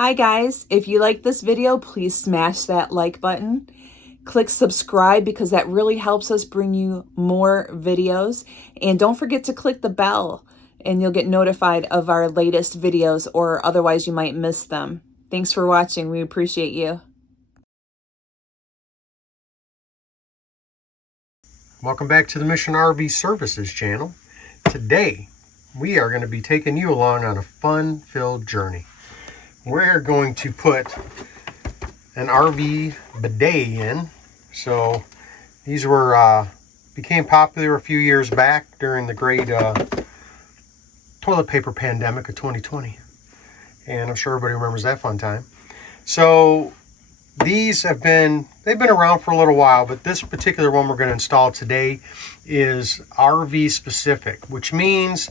Hi guys, if you like this video, please smash that like button. Click subscribe because that really helps us bring you more videos. And don't forget to click the bell and you'll get notified of our latest videos, or otherwise you might miss them. Thanks for watching. We appreciate you. Welcome back to the Mission RV Services channel. Today, we are going to be taking you along on a fun-filled journey. We're going to put an RV bidet in. So these were became popular a few years back during the great toilet paper pandemic of 2020. And I'm sure everybody remembers that fun time. So these they've been around for a little while, but this particular one we're going to install today is RV specific, which means,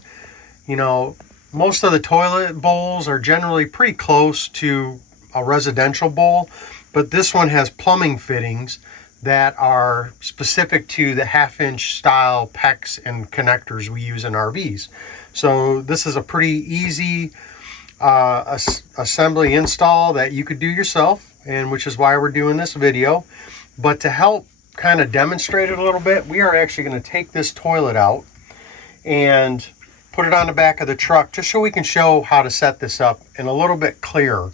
you know, most of the toilet bowls are generally pretty close to a residential bowl, but this one has plumbing fittings that are specific to the half-inch style PEX and connectors we use in RVs. So this is a pretty easy assembly install that you could do yourself, and which is why we're doing this video. But to help kind of demonstrate it a little bit, we are actually going to take this toilet out and put it on the back of the truck just so we can show how to set this up and a little bit clearer,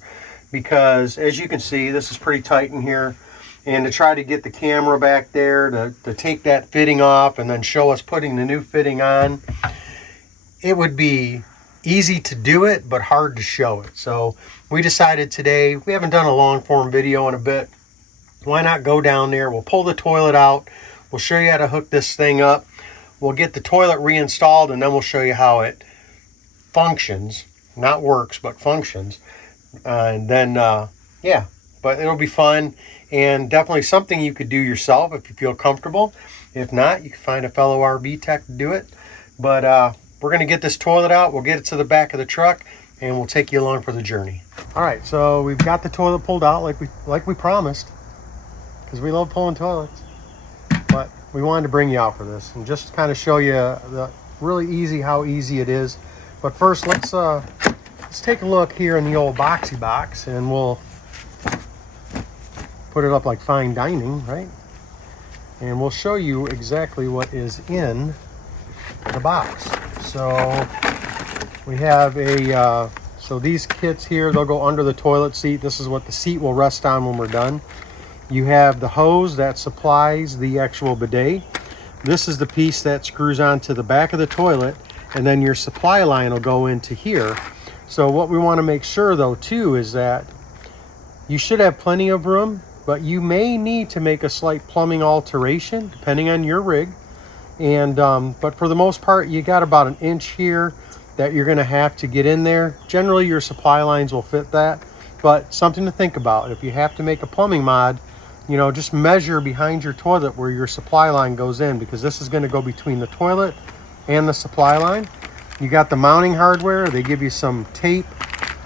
because as you can see, this is pretty tight in here, and to try to get the camera back there to take that fitting off and then show us putting the new fitting on, it would be easy to do it but hard to show it. So we decided today, we haven't done a long form video in a bit, why not go down there, we'll pull the toilet out, we'll show you how to hook this thing up, we'll get the toilet reinstalled, and then we'll show you how it functions, not works, but functions. And then, yeah, but it'll be fun and definitely something you could do yourself if you feel comfortable. If not, you can find a fellow RV tech to do it. But we're going to get this toilet out, we'll get it to the back of the truck, and we'll take you along for the journey. All right, so we've got the toilet pulled out like we promised, because we love pulling toilets. But we wanted to bring you out for this and just kind of show you how easy it is. But first, let's take a look here in the old boxy box, and we'll put it up like fine dining, right? And we'll show you exactly what is in the box. So we have so these kits here, they'll go under the toilet seat. This is what the seat will rest on when we're done. You have the hose that supplies the actual bidet. This is the piece that screws onto the back of the toilet, and then your supply line will go into here. So what we want to make sure though too is that you should have plenty of room, but you may need to make a slight plumbing alteration depending on your rig. And but for the most part, you got about an inch here that you're going to have to get in there. Generally your supply lines will fit that, but something to think about. If you have to make a plumbing mod, you know, just measure behind your toilet where your supply line goes in, because this is going to go between the toilet and the supply line. You got the mounting hardware. They give you some tape,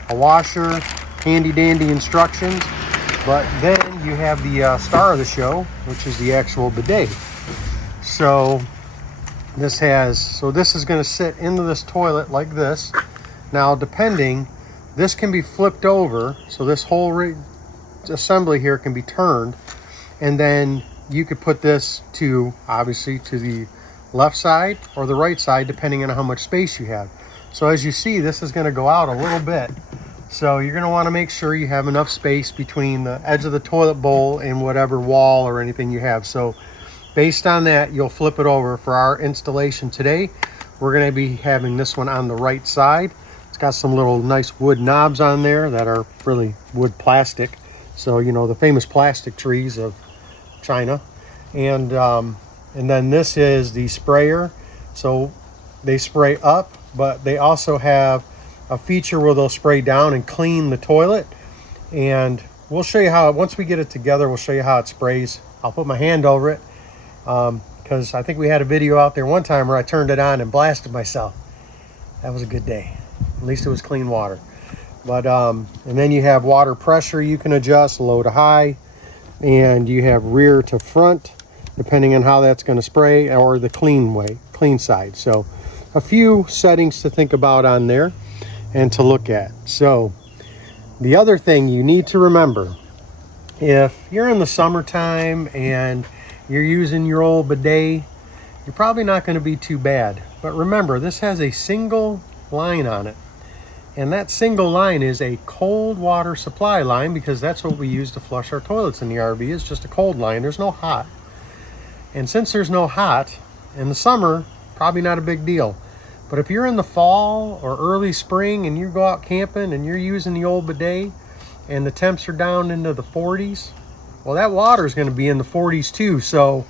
a washer, handy dandy instructions. But then you have the star of the show, which is the actual bidet. So this is going to sit into this toilet like this. Now depending, this can be flipped over, so this whole assembly here can be turned, and then you could put this to obviously to the left side or the right side depending on how much space you have. So as you see, this is going to go out a little bit, so you're going to want to make sure you have enough space between the edge of the toilet bowl and whatever wall or anything you have. So based on that, you'll flip it over. For our installation today, we're going to be having this one on the right side. It's got some little nice wood knobs on there that are really wood plastic. So, you know, the famous plastic trees of China. And then this is the sprayer. So they spray up, but they also have a feature where they'll spray down and clean the toilet. And we'll show you how, once we get it together, we'll show you how it sprays. I'll put my hand over it because I think we had a video out there one time where I turned it on and blasted myself. That was a good day. At least it was clean water. But and then you have water pressure you can adjust, low to high, and you have rear to front depending on how that's going to spray, or the clean side. So a few settings to think about on there and to look at. So The other thing you need to remember, if you're in the summertime and you're using your old bidet, you're probably not going to be too bad. But remember, this has a single line on it. And that single line is a cold water supply line, because that's what we use to flush our toilets in the RV. It's just a cold line. There's no hot. And since there's no hot, in the summer, probably not a big deal. But if you're in the fall or early spring and you go out camping and you're using the old bidet and the temps are down into the 40s, well, that water is going to be in the 40s too. So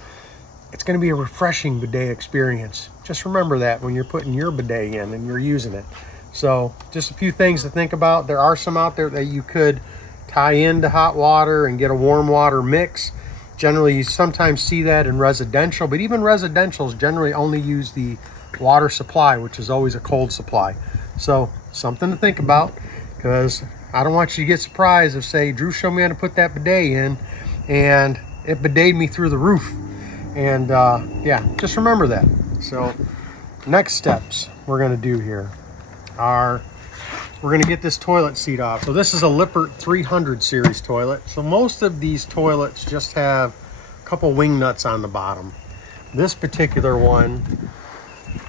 it's going to be a refreshing bidet experience. Just remember that when you're putting your bidet in and you're using it. So just a few things to think about. There are some out there that you could tie into hot water and get a warm water mix. Generally, you sometimes see that in residential, but even residentials generally only use the water supply, which is always a cold supply. So something to think about, because I don't want you to get surprised if, say, Drew showed me how to put that bidet in and it bideted me through the roof. And yeah, just remember that. So next steps we're going to do here are we're going to get this toilet seat off. So this is a Lippert 300 series toilet. So most of these toilets just have a couple wing nuts on the bottom. This particular one,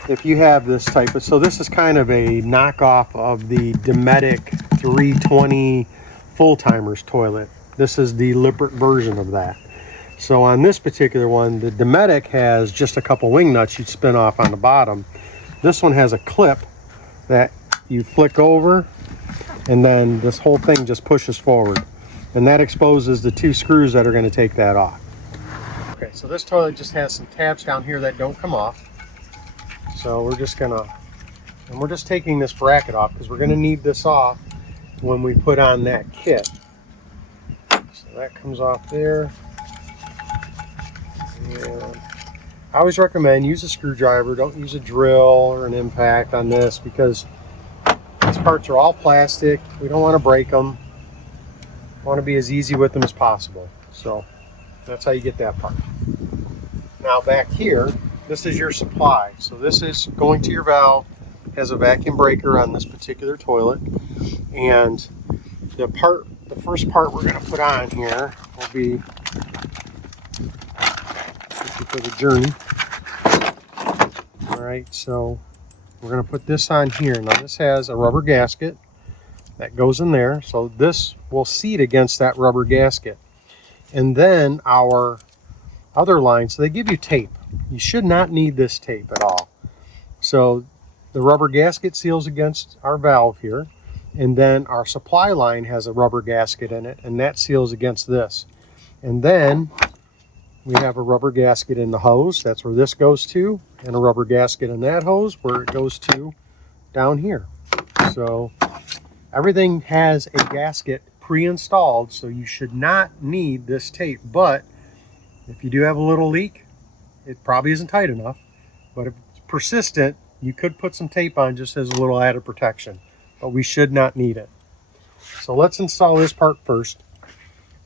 if you have this type of, so this is kind of a knockoff of the Dometic 320 full-timers toilet. This is the Lippert version of that. So on this particular one, the Dometic has just a couple wing nuts you'd spin off on the bottom. This one has a clip that you flick over, and then this whole thing just pushes forward, and that exposes the two screws that are going to take that off. Okay, so this toilet just has some tabs down here that don't come off. So we're just taking this bracket off because we're going to need this off when we put on that kit. So that comes off there. And I always recommend use a screwdriver. Don't use a drill or an impact on this, because these parts are all plastic. We don't want to break them. We want to be as easy with them as possible. So that's how you get that part. Now back here, this is your supply. So this is going to your valve. It has a vacuum breaker on this particular toilet. And the first part we're going to put on here will be for the journey. All right, so we're going to put this on here. Now this has a rubber gasket that goes in there, so this will seat against that rubber gasket. And then our other lines, so they give you tape. You should not need this tape at all. So the rubber gasket seals against our valve here, and then our supply line has a rubber gasket in it, and that seals against this. And then we have a rubber gasket in the hose. That's where this goes to, and a rubber gasket in that hose where it goes to down here. So everything has a gasket pre-installed, so you should not need this tape. But if you do have a little leak, it probably isn't tight enough. But if it's persistent, you could put some tape on just as a little added protection. But we should not need it. So let's install this part first.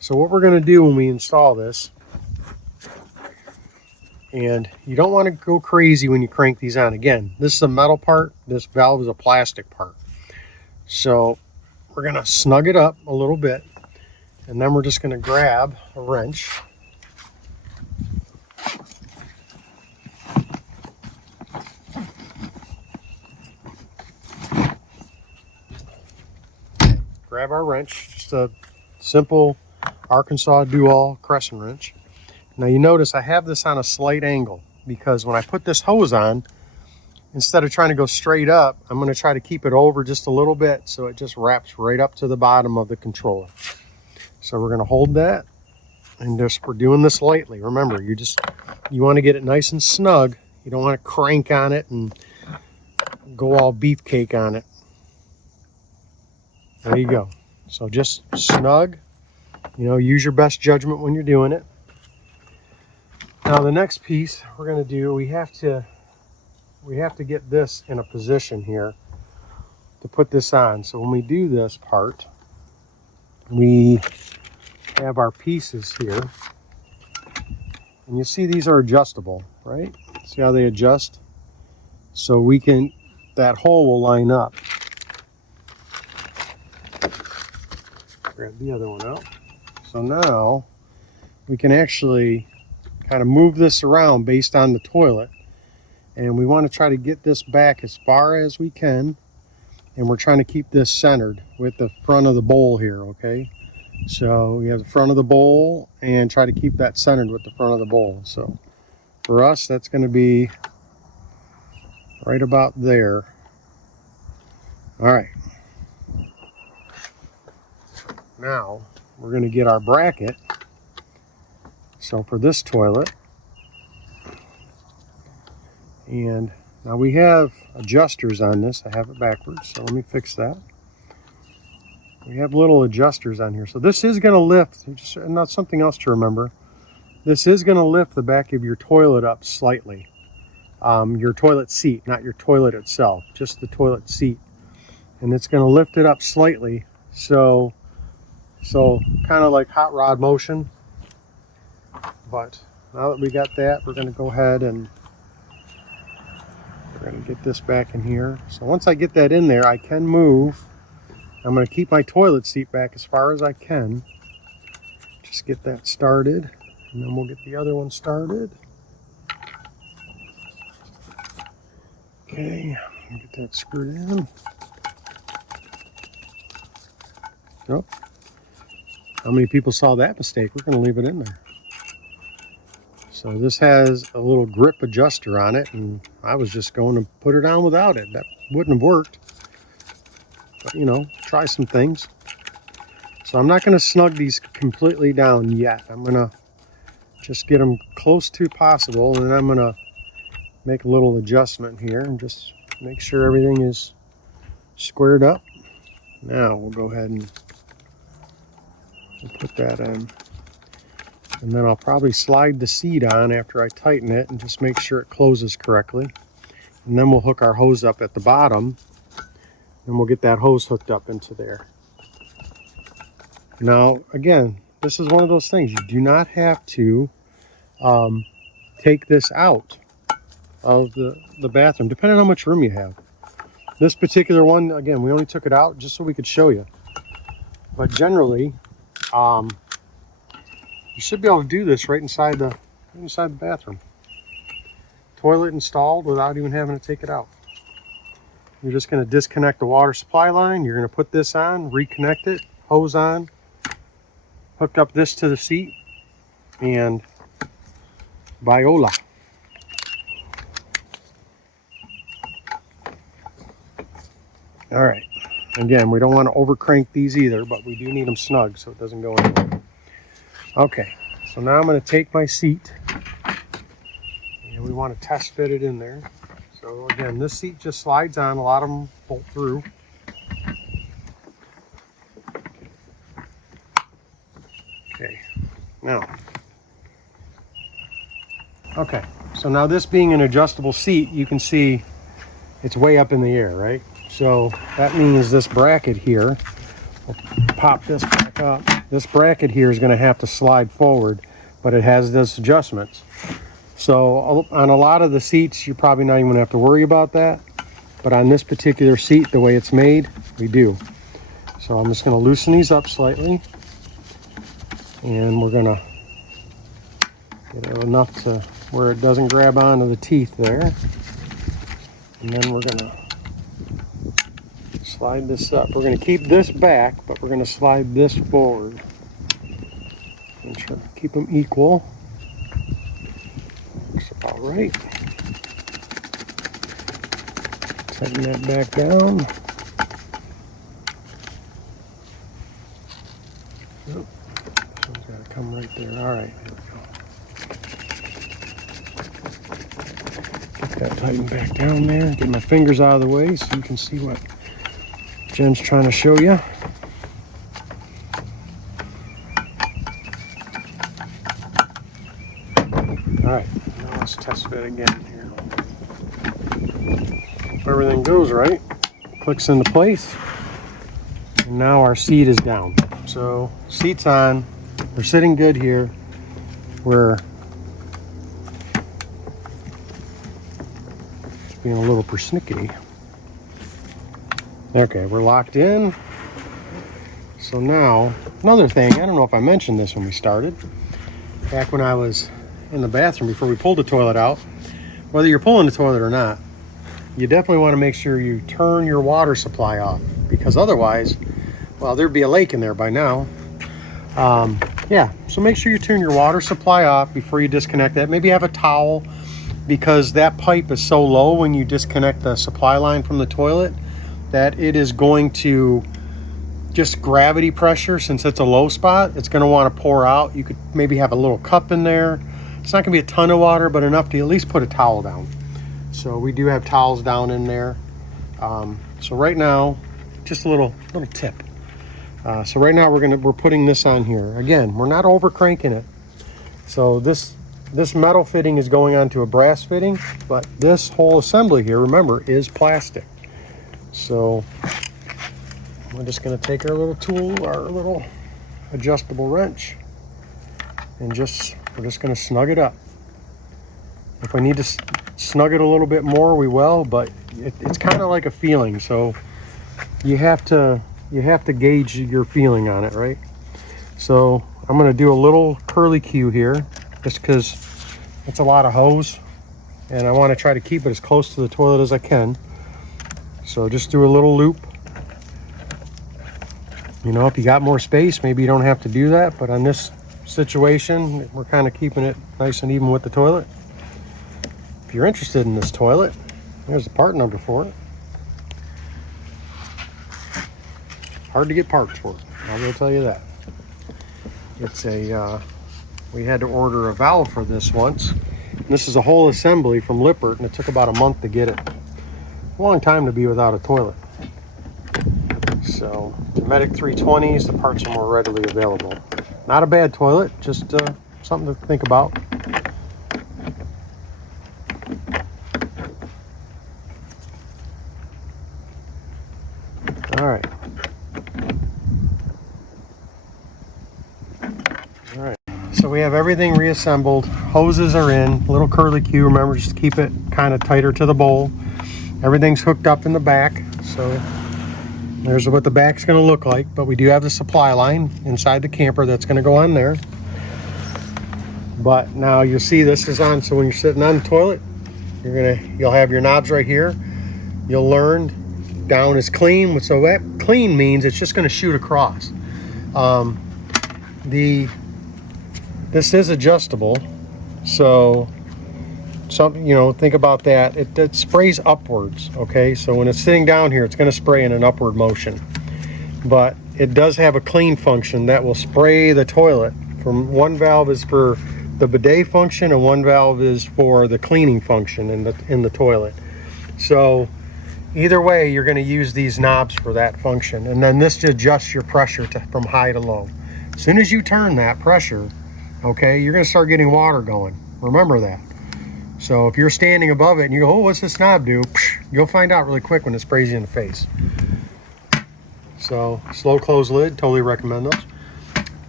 So what we're going to do when we install this, and you don't want to go crazy when you crank these on. Again, this is a metal part. This valve is a plastic part. So we're going to snug it up a little bit, and then we're just going to grab a wrench. Grab our wrench, just a simple Arkansas Dual crescent wrench. Now you notice I have this on a slight angle, because when I put this hose on, instead of trying to go straight up, I'm going to try to keep it over just a little bit so it just wraps right up to the bottom of the controller. So we're going to hold that, and we're doing this lightly. Remember, you want to get it nice and snug. You don't want to crank on it and go all beefcake on it. There you go. So just snug, use your best judgment when you're doing it. Now the next piece we're going to do, we have to get this in a position here to put this on. So when we do this part, we have our pieces here, and you see these are adjustable, right? See how they adjust? So that hole will line up. grab the other one out. So now we can actually kind of move this around based on the toilet. And we want to try to get this back as far as we can. And we're trying to keep this centered with the front of the bowl here, okay? So we have the front of the bowl and try to keep that centered with the front of the bowl. So for us, that's going to be right about there. All right. Now we're going to get our bracket. So for this toilet, and now we have adjusters on this. I have it backwards, so let me fix that. We have little adjusters on here. So this is going to lift, just not something else to remember. This is going to lift the back of your toilet up slightly. Your toilet seat, not your toilet itself, just the toilet seat. And it's going to lift it up slightly. So kind of like hot rod motion. But now that we got that, we're going to go ahead and we're going to get this back in here. So once I get that in there, I can move. I'm going to keep my toilet seat back as far as I can. Just get that started, and then we'll get the other one started. Okay, get that screwed in. Oh, how many people saw that mistake? We're going to leave it in there. So this has a little grip adjuster on it, and I was just going to put it on without it. That wouldn't have worked. But, you know, try some things. So I'm not going to snug these completely down yet. I'm going to just get them close to possible, and then I'm going to make a little adjustment here and just make sure everything is squared up. Now we'll go ahead and put that in. And then I'll probably slide the seat on after I tighten it and just make sure it closes correctly. And then we'll hook our hose up at the bottom, and we'll get that hose hooked up into there. Now, again, this is one of those things. You do not have to take this out of the bathroom, depending on how much room you have. This particular one, again, we only took it out just so we could show you. But generally, you should be able to do this right inside the bathroom. Toilet installed without even having to take it out. You're just going to disconnect the water supply line. You're going to put this on, reconnect it, hose on, hook up this to the seat, and viola. All right. Again, we don't want to over crank these either, but we do need them snug so it doesn't go anywhere. Okay, so now I'm going to take my seat, and we want to test fit it in there. So again, this seat just slides on. A lot of them bolt through. Okay, now. Okay, so now this being an adjustable seat, you can see it's way up in the air, right? So that means this bracket here, we'll pop this back up. This bracket here is going to have to slide forward, but it has this adjustments. So on a lot of the seats, you're probably not even going to have to worry about that. But on this particular seat, the way it's made, we do. So I'm just going to loosen these up slightly. And we're going to get it enough to where it doesn't grab onto the teeth there. And then we're going to slide this up. We're going to keep this back, but we're going to slide this forward. And try to keep them equal. Looks about right. Tighten that back down. Oh, this one's got to come right there. All right, here we go. Get that tightened back down there. Get my fingers out of the way so you can see what Jen's trying to show you. All right, now let's test fit again here. If everything goes right, clicks into place, and now our seat is down. So seat's on, we're sitting good here. We're being a little persnickety. Okay, we're locked in. So now, another thing, I don't know if I mentioned this when we started, back when I was in the bathroom before we pulled the toilet out, whether you're pulling the toilet or not, you definitely want to make sure you turn your water supply off, because otherwise, well, there'd be a lake in there by now. Yeah, so make sure you turn your water supply off before you disconnect that. Maybe have a towel, because that pipe is so low when you disconnect the supply line from the toilet that it is going to just gravity pressure. Since it's a low spot, it's going to want to pour out. You could maybe have a little cup in there. It's not going to be a ton of water, but enough to at least put a towel down. So we do have towels down in there. So right now, just a little tip. So right now we're putting this on here. Again, we're not over cranking it. So this metal fitting is going onto a brass fitting, but this whole assembly here, remember, is plastic. So we're just going to take our little tool, our little adjustable wrench, and we're just going to snug it up. If we need to snug it a little bit more, we will, but it's kind of like a feeling. So you have to gauge your feeling on it, right? So I'm going to do a little curly Q here, just because it's a lot of hose, and I want to try to keep it as close to the toilet as I can. So just do a little loop. You know, if you got more space, maybe you don't have to do that, but on this situation, we're kind of keeping it nice and even with the toilet. If you're interested in this toilet, there's the part number for it. Hard to get parts for it, I will tell you that. It's we had to order a valve for this once. This is a whole assembly from Lippert, and it took about a month to get it. A long time to be without a toilet. So, Dometic 320s, the parts are more readily available. Not a bad toilet, just something to think about. All right. So we have everything reassembled. Hoses are in, little curly Q. Remember, just keep it kind of tighter to the bowl. Everything's hooked up in the back. So there's what the back's going to look like. But we do have the supply line inside the camper that's going to go on there. But now you'll see this is on. So when you're sitting on the toilet, you'll have your knobs right here. You'll learn down is clean. So that clean means it's just going to shoot across. This is adjustable, so think about that. It sprays upwards, okay? So when it's sitting down here, it's going to spray in an upward motion. But it does have a clean function that will spray the toilet. One valve is for the bidet function, and one valve is for the cleaning function in the toilet. So either way, you're going to use these knobs for that function, and then this adjusts your pressure from high to low. As soon as you turn that pressure, okay, you're going to start getting water going. Remember that. So if you're standing above it and you go, oh, what's this knob do? You'll find out really quick when it sprays you in the face. So slow close lid, totally recommend those.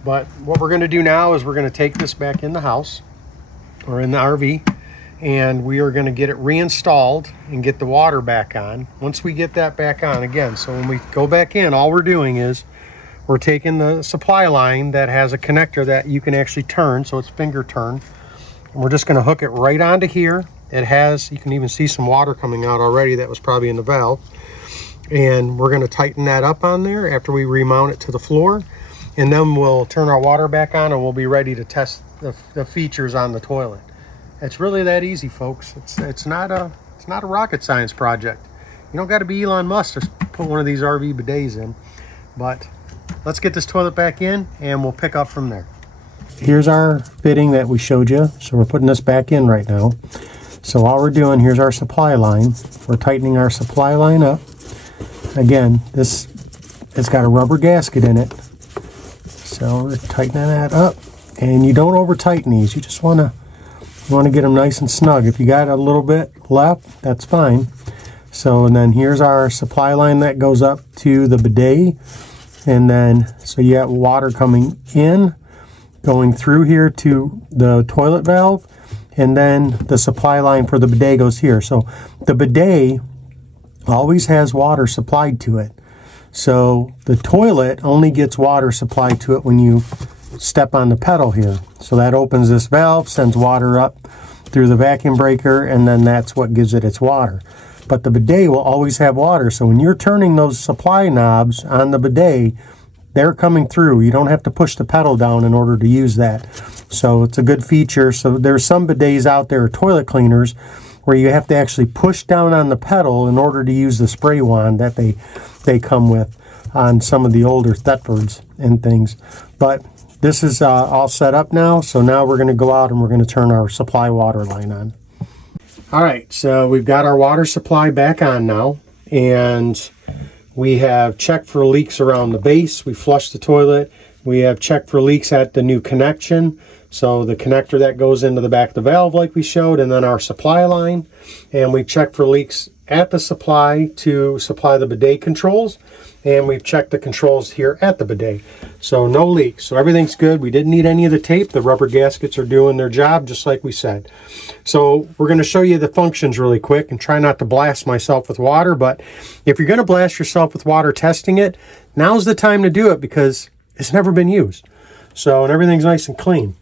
But what we're going to do now is we're going to take this back in the house or in the RV, and we are going to get it reinstalled and get the water back on. Once we get that back on again, so when we go back in, all we're doing is we're taking the supply line that has a connector that you can actually turn, so it's finger turn. And we're just going to hook it right onto here. It has, you can even see some water coming out already. That was probably in the valve. And we're going to tighten that up on there after we remount it to the floor. And then we'll turn our water back on and we'll be ready to test the features on the toilet. It's really that easy, folks. It's not a rocket science project. You don't got to be Elon Musk to put one of these RV bidets in. But let's get this toilet back in and we'll pick up from there. Here's our fitting that we showed you. So we're putting this back in right now. So all we're doing, here's our supply line. We're tightening our supply line up. Again, it's got a rubber gasket in it. So we're tightening that up. And you don't over tighten these. You just want to get them nice and snug. If you got a little bit left, that's fine. So, and then here's our supply line that goes up to the bidet. And then, so you have water coming in, going through here to the toilet valve, and then the supply line for the bidet goes here. So the bidet always has water supplied to it. So the toilet only gets water supplied to it when you step on the pedal here. So that opens this valve, sends water up through the vacuum breaker, and then that's what gives it its water. But the bidet will always have water. So when you're turning those supply knobs on the bidet, they're coming through. You don't have to push the pedal down in order to use that. So it's a good feature. So there's some bidets out there, toilet cleaners, where you have to actually push down on the pedal in order to use the spray wand that they come with on some of the older Thetfords and things. But this is all set up now. So now we're going to go out and we're going to turn our supply water line on. All right, so we've got our water supply back on now, and we have checked for leaks around the base. We flushed the toilet. We have checked for leaks at the new connection. So the connector that goes into the back of the valve like we showed, and then our supply line. And we checked for leaks at the supply to supply the bidet controls. And we've checked the controls here at the bidet. So no leaks. So everything's good. We didn't need any of the tape. The rubber gaskets are doing their job just like we said. So we're going to show you the functions really quick and try not to blast myself with water. But if you're going to blast yourself with water testing it, now's the time to do it because it's never been used. So, and everything's nice and clean.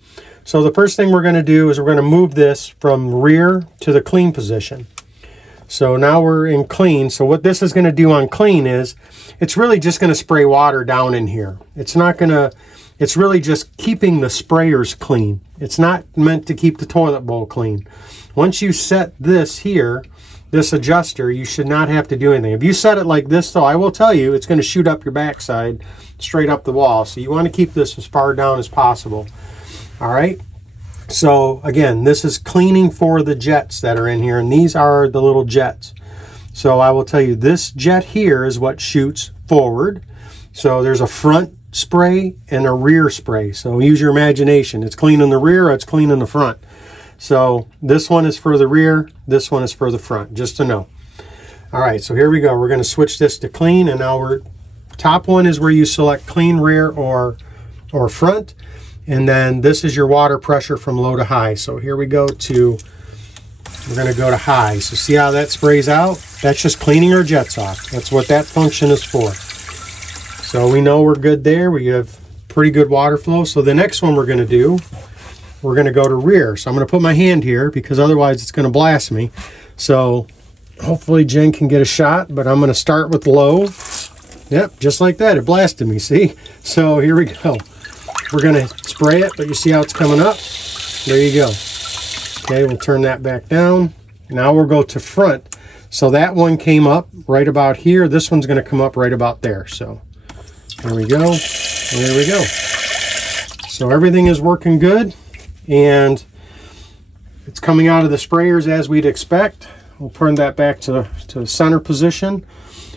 So the first thing we're going to do is we're going to move this from rear to the clean position. So now we're in clean. So what this is going to do on clean is it's really just going to spray water down in here. It's not going to, it's really just keeping the sprayers clean. It's not meant to keep the toilet bowl clean. Once you set this here, this adjuster, you should not have to do anything. If you set it like this though, I will tell you, it's going to shoot up your backside straight up the wall. So you want to keep this as far down as possible. All right. So again, this is cleaning for the jets that are in here, and these are the little jets. So I will tell you, this jet here is what shoots forward. So there's a front spray and a rear spray. So use your imagination. It's cleaning the rear or it's cleaning the front. So this one is for the rear, this one is for the front, just to know. All right, so here we go. We're going to switch this to clean, and now we're top one is where you select clean rear or front. And then this is your water pressure from low to high. So here we go to, we're going to go to high. So see how that sprays out? That's just cleaning our jets off. That's what that function is for. So we know we're good there. We have pretty good water flow. So the next one we're going to do, we're going to go to rear. So I'm going to put my hand here because otherwise it's going to blast me. So hopefully Jen can get a shot, but I'm going to start with low. Yep, just like that. It blasted me, see? So here we go. We're going to spray it, but you see how it's coming up? There you go. Okay, we'll turn that back down. Now we'll go to front. So that one came up right about here. This one's going to come up right about there. So there we go. There we go. So everything is working good, and it's coming out of the sprayers as we'd expect. We'll turn that back to the center position.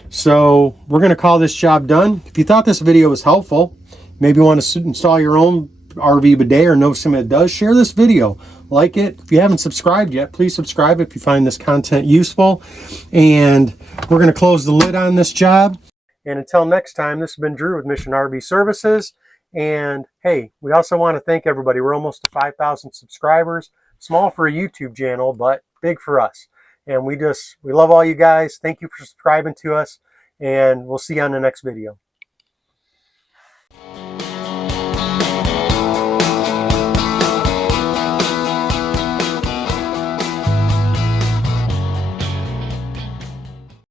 So we're going to call this job done. If you thought this video was helpful, maybe you want to install your own RV bidet or know somebody that does, share this video. Like it. If you haven't subscribed yet, please subscribe if you find this content useful. And we're going to close the lid on this job. And until next time, this has been Drew with Mission RV Services. And hey, we also want to thank everybody. We're almost to 5,000 subscribers. Small for a YouTube channel, but big for us. And we love all you guys. Thank you for subscribing to us. And we'll see you on the next video.